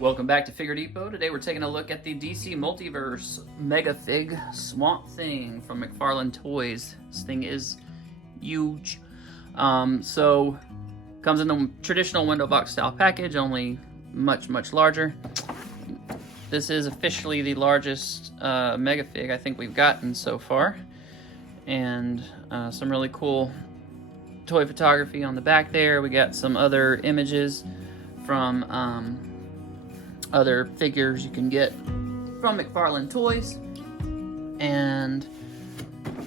Welcome back to Figure Depot. Today we're taking a look at the DC Multiverse Mega Fig Swamp Thing from McFarlane Toys. This thing is huge. So comes in the traditional window box style package, only much larger. This is officially the largest Mega Fig I think we've gotten so far, and some really cool toy photography on the back there. We got some other images from other figures you can get from McFarlane Toys, and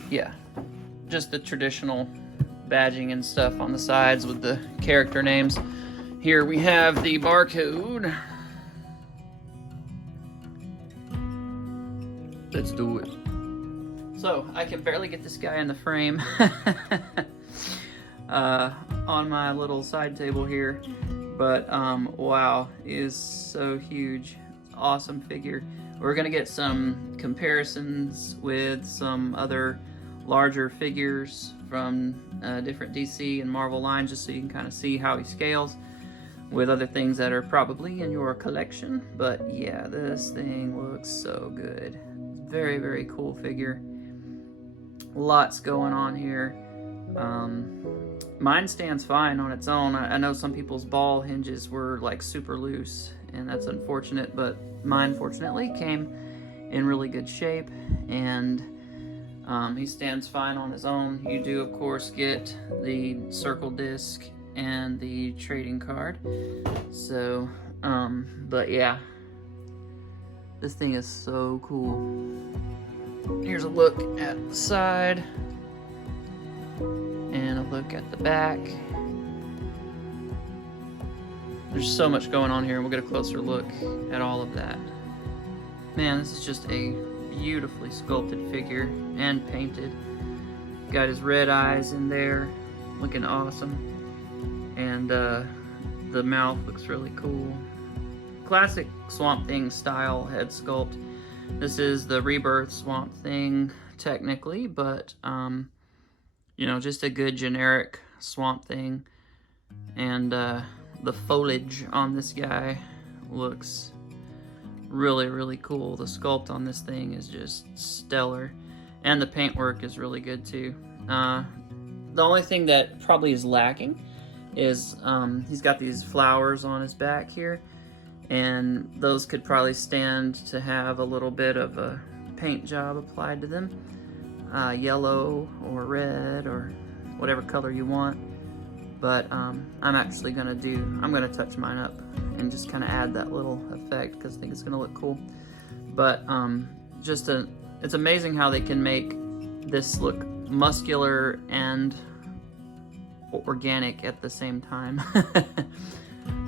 yeah, just the traditional badging and stuff on the sides with the character names. Here we have the barcode. Let's do it. So I can barely get this guy in the frame on my little side table here. But wow, he is so huge. Awesome figure. We're gonna get some comparisons with some other larger figures from different DC and Marvel lines, just so you can kind of see how he scales with other things that are probably in your collection. But yeah, this thing looks so good. Very cool figure. Lots going on here. Mine stands fine on its own. I know some people's ball hinges were like super loose, and that's unfortunate, but mine fortunately came in really good shape, and he stands fine on his own. You do of course get the circle disc and the trading card. So but yeah, this thing is so cool. Here's a look at the side and a look at the back. There's so much going on here, and we'll get a closer look at all of that. Man, this is just a beautifully sculpted figure and painted. Got his red eyes in there, looking awesome. And the mouth looks really cool. Classic Swamp Thing style head sculpt. This is the Rebirth Swamp Thing, technically, but you know, just a good generic Swamp Thing. And the foliage on this guy looks really cool. The sculpt on this thing is just stellar, and the paintwork is really good too. The only thing that probably is lacking is he's got these flowers on his back here, and those could probably stand to have a little bit of a paint job applied to them. Yellow or red or whatever color you want. But I'm actually gonna touch mine up and just kind of add that little effect because I think it's gonna look cool. But it's amazing how they can make this look muscular and organic at the same time.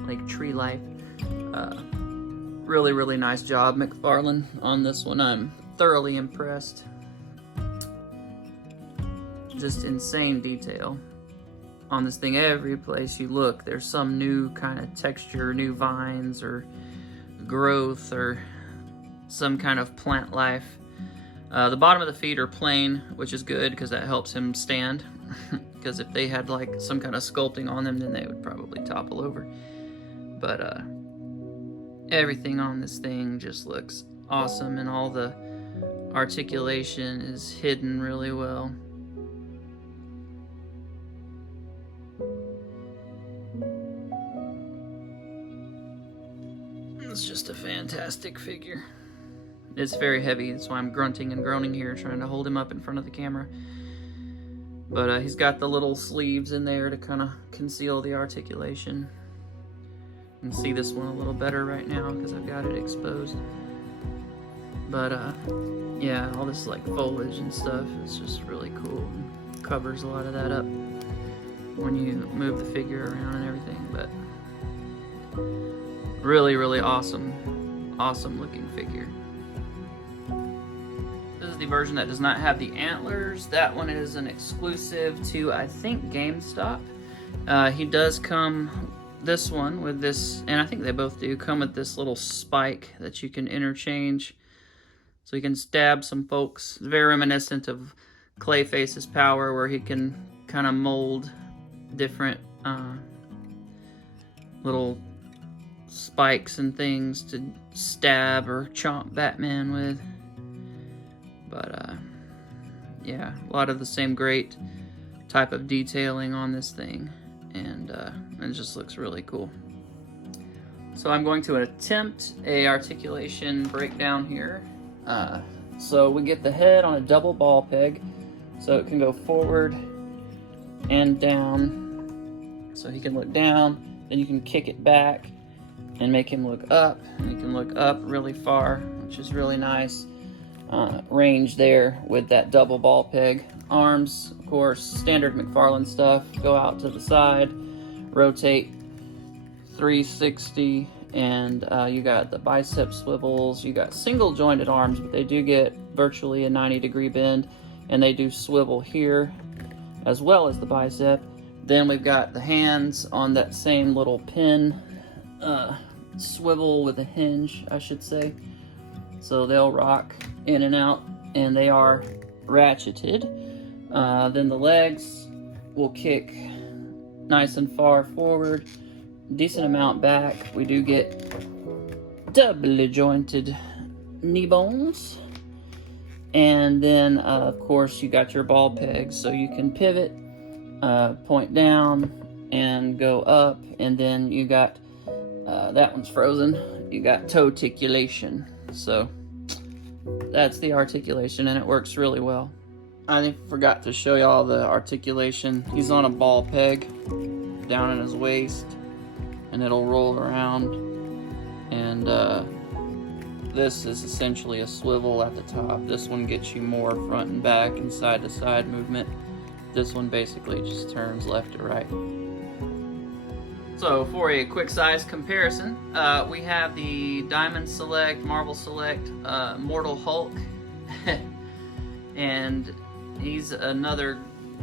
Like tree life. Really nice job, McFarlane, on this one. I'm thoroughly impressed. Just insane detail on this thing. Every place you look, there's some new kind of texture, new vines or growth or some kind of plant life. The bottom of the feet are plain, which is good because that helps him stand. Because if they had like some kind of sculpting on them, then they would probably topple over. But everything on this thing just looks awesome, and all the articulation is hidden really well. It's just a fantastic figure. It's very heavy, that's why I'm grunting and groaning here, trying to hold him up in front of the camera. But he's got the little sleeves in there to kind of conceal the articulation. You can see this one a little better right now because I've got it exposed. But yeah, all this like foliage and stuff is just really cool. It covers a lot of that up when you move the figure around and everything. But really awesome looking figure. This is the version that does not have the antlers. That one is an exclusive to, I think, GameStop. He does come, this one with this, and I think they both do come with this little spike that you can interchange, so you can stab some folks. It's very reminiscent of Clayface's power, where he can kind of mold different little spikes and things to stab or chomp Batman with. But yeah, a lot of the same great type of detailing on this thing, and it just looks really cool. So I'm going to attempt a articulation breakdown here. So we get the head on a double ball peg, so it can go forward and down. So he can look down, then you can kick it back and make him look up, and he can look up really far, which is really nice. Range there with that double ball peg. Arms, of course, standard McFarlane stuff, go out to the side, rotate 360, and you got the bicep swivels. You got single jointed arms, but they do get virtually a 90-degree bend, and they do swivel here as well as the bicep. Then we've got the hands on that same little pin swivel with a hinge, I should say. So they'll rock in and out, and they are ratcheted. Then the legs will kick nice and far forward, decent amount back. We do get doubly jointed knee bones. And then, of course, you got your ball pegs, so you can pivot, point down, and go up. And then you got, that one's frozen, you got toe-ticulation. So that's the articulation, and it works really well. I forgot to show y'all the articulation. He's on a ball peg down in his waist, and it'll roll around, and this is essentially a swivel at the top. This one gets you more front and back and side to side movement. This one basically just turns left to right. So for a quick size comparison, we have the Diamond Select, Marvel Select, Mortal Hulk, and he's another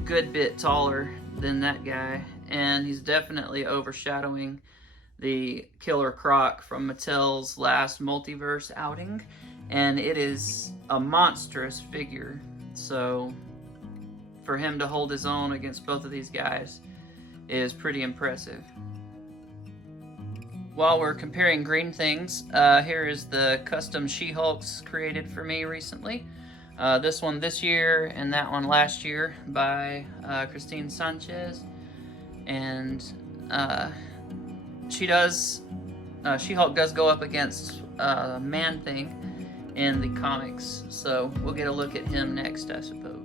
good bit taller than that guy, and he's definitely overshadowing the Killer Croc from Mattel's last Multiverse outing, and it is a monstrous figure. So for him to hold his own against both of these guys is pretty impressive. While we're comparing green things, here is the custom She-Hulks created for me recently. This one this year and that one last year by Christine Sanchez. And She-Hulk does go up against Man-Thing in the comics, so we'll get a look at him next, I suppose.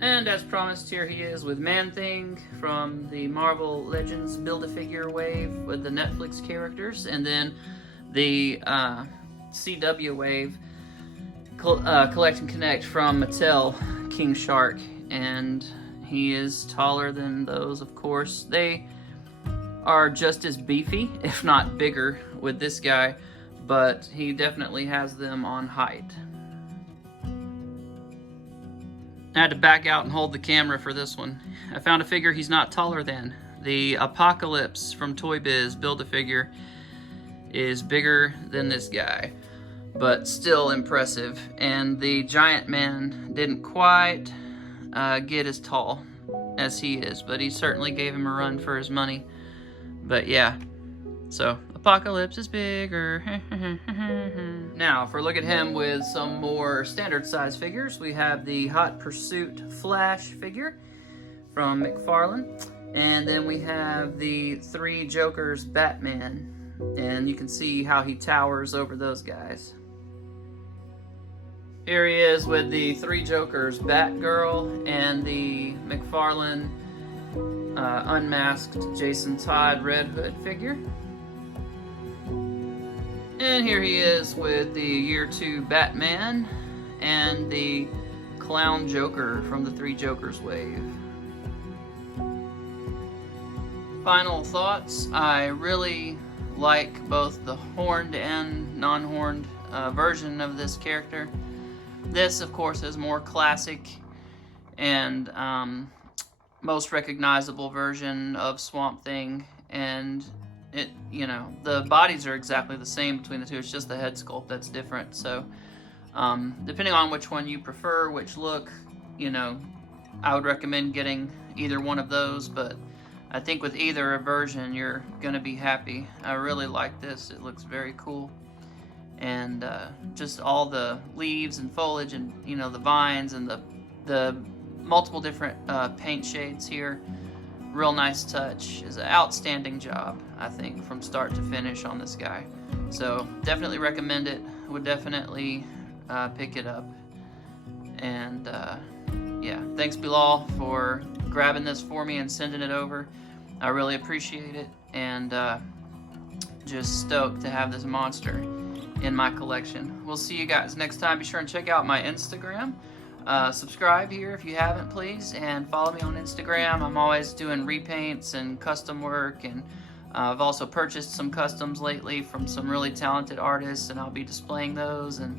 And as promised, here he is with Man-Thing from the Marvel Legends Build-A-Figure wave with the Netflix characters, and then the CW wave, Collect and Connect from Mattel, King Shark, and he is taller than those, of course. They are just as beefy, if not bigger, with this guy, but he definitely has them on height. I had to back out and hold the camera for this one. I found a figure he's not taller than. The Apocalypse from Toy Biz Build-A-Figure is bigger than this guy, but still impressive. And the Giant Man didn't quite get as tall as he is, but he certainly gave him a run for his money. But yeah, so Apocalypse is bigger. Now, if we look at him with some more standard size figures, we have the Hot Pursuit Flash figure from McFarlane, and then we have the Three Jokers Batman, and you can see how he towers over those guys. Here he is with the Three Jokers Batgirl and the McFarlane unmasked Jason Todd Red Hood figure. And here he is with the Year 2 Batman and the Clown Joker from the Three Jokers wave. Final thoughts. I really like both the horned and non-horned version of this character. This, of course, is more classic and most recognizable version of Swamp Thing, and it, you know, the bodies are exactly the same between the two. It's just the head sculpt that's different. So depending on which one you prefer, which look, you know, I would recommend getting either one of those, but I think with either version, you're gonna be happy. I really like this. It looks very cool. And just all the leaves and foliage and, you know, the vines and the multiple different paint shades here. Real nice touch. Is an outstanding job, I think, from start to finish on this guy. So definitely recommend it. Would definitely pick it up. And yeah, thanks Bilal for grabbing this for me and sending it over. I really appreciate it, and just stoked to have this monster in my collection. We'll see you guys next time. Be sure and check out my Instagram. Subscribe here if you haven't, please, and follow me on Instagram. I'm always doing repaints and custom work, and I've also purchased some customs lately from some really talented artists, and I'll be displaying those, and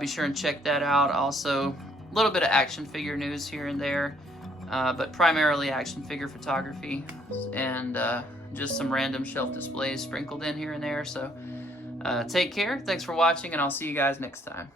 be sure and check that out. Also, a little bit of action figure news here and there, but primarily action figure photography, and just some random shelf displays sprinkled in here and there. So take care, thanks for watching, and I'll see you guys next time.